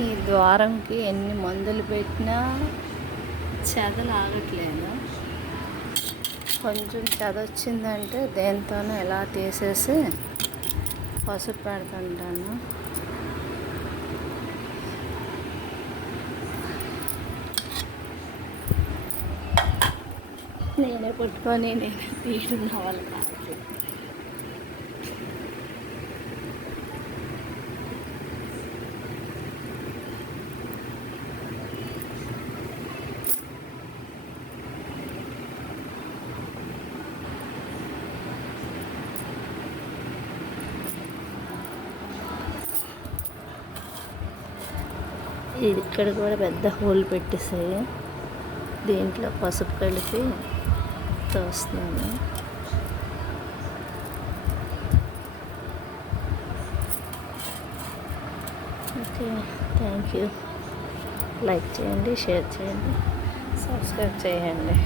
ఈ ద్వారంకి ఎన్ని మందులు పెట్టినా చెదలు ఆగట్లేదు. కొంచెం చెద వచ్చిందంటే దేనితోనో ఎలా తీసేసి పసుపు పెడుతుంటాను. నేనే పట్టుకొని నేనే తీయడం నా వల్ల కాదు. ఇక్కడ కూడా పెద్ద హోల్ పెట్టేసాయి. దీంట్లో పసుపు కలిపి తోస్తున్నాను. Okay, thank you. లైక్ చేయండి, షేర్ చేయండి, సబ్స్క్రైబ్ చేయండి.